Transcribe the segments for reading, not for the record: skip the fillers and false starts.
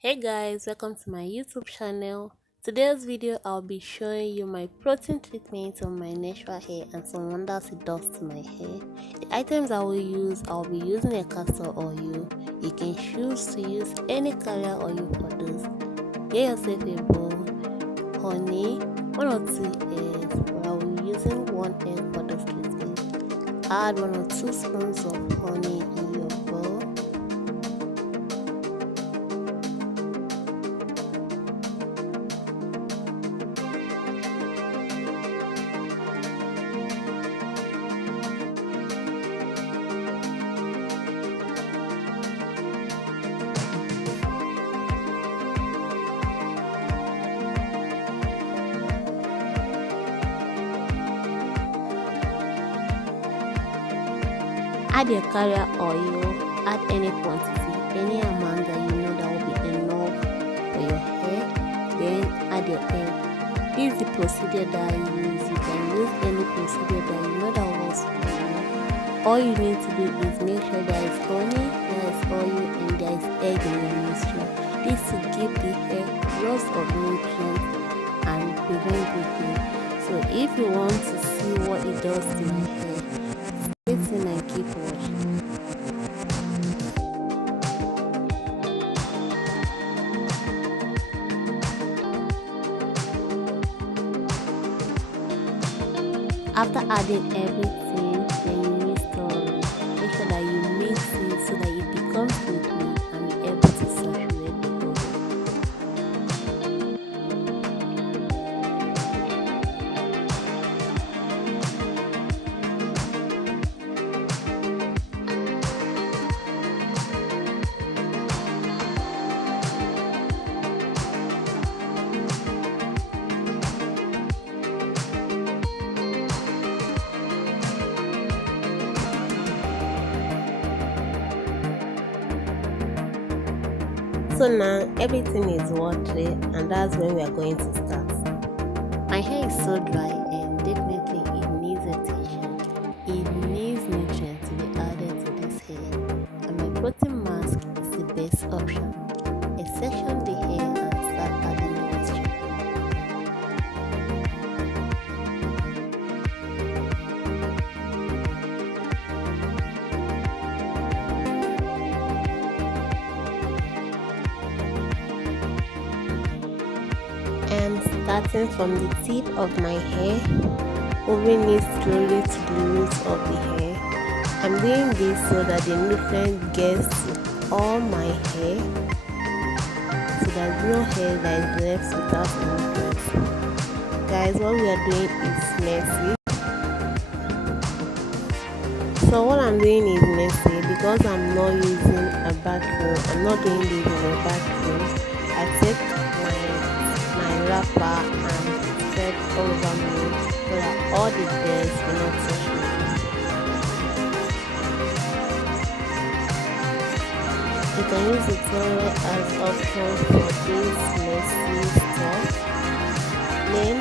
Hey guys, welcome to my YouTube channel. Today's video I'll be showing you my protein treatment on my natural hair and some wonders it does to my hair. The items I will use, I'll be using a castor oil. You can choose to use any color oil for this. Get yourself a bowl, honey, 1 or 2 eggs. I'll be using 1 egg for this treatment. Add 1 or 2 spoons of honey in your bowl. Add your carrier oil, add any quantity, any amount that you know that will be enough for your hair, then add your egg. This is the procedure that I use. You can use any procedure that you know that works for you. All you need to do is make sure there is honey, there is oil, and there is egg in your mixture. This will give the hair lots of nutrients and prevent breakage. So if you want to see what it does to your hair, listen and keep watching. After adding everything, then you mix thoroughly. Make sure that you mix it so that it becomes liquid and be able to saturate the whole. So now everything is watery and that's when we are going to start. My hair is so dry and definitely it needs attention. It needs nutrients to be added to this hair. And my protein mask is the best option. I section the hair and start adding moisture. I'm starting from the tip of my hair, moving it slowly to the roots of the hair. I'm doing this so that the nutrient gets to all my hair, so there's no hair that is left without nutrients. Guys, what we are doing is messy. So what I'm doing is messy because I'm not using a bathroom. I'm not doing this in a bathroom. I take my wrapper and spread all over me so that all the dirt will not touch me. You can use the towel as option for this messy stuff. Then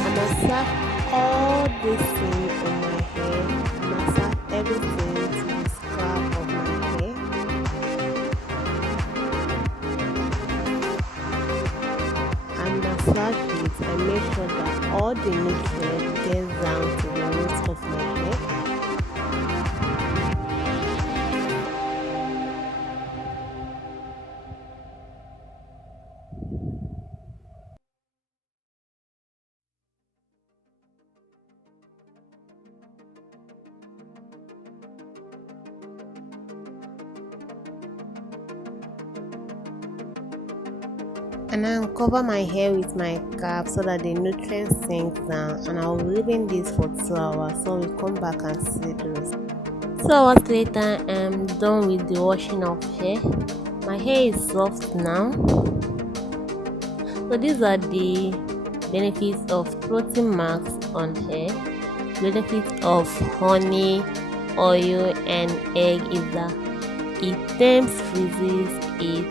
I massage all this thing in my hair, massage everything to the scalp of my hair. And massage it and make sure that all the nutrients get down to the roots of my hair. And now cover my hair with my cap so that the nutrients sink down, and I'll be leaving this for 2 hours so we come back and see the result. 2 hours later, I'm done with the washing of hair. My hair is soft now. So these are the benefits of protein mask on hair. Benefits of honey, oil and egg is that it tempts freezes, it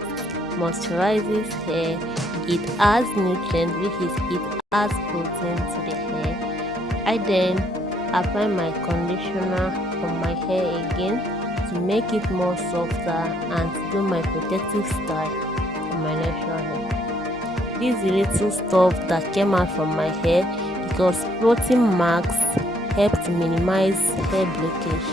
moisturizes hair, it adds nutrients, which is it adds protein to the hair. I then apply my conditioner on my hair again to make it more softer and to do my protective style on my natural hair. This is the little stuff that came out from my hair because floating masks help to minimize hair breakage.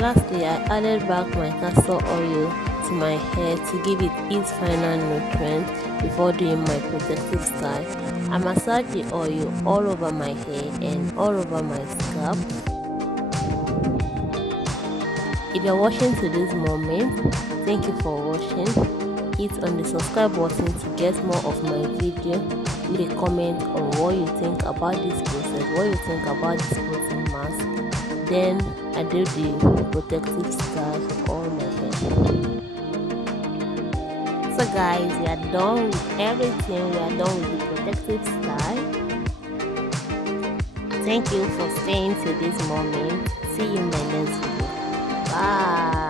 Lastly, I added back my castor oil to my hair to give it its final nutrients before doing my protective style. I massage the oil all over my hair and all over my scalp. If you're watching to this moment, thank you for watching. Hit on the subscribe button to get more of my video. Leave a comment on what you think about this process, what you think about this floating mask. Then I do the protective style for all my hair. So guys, we are done with everything. We are done with the protective style. Thank you for staying to this moment. See you in my next video. Bye.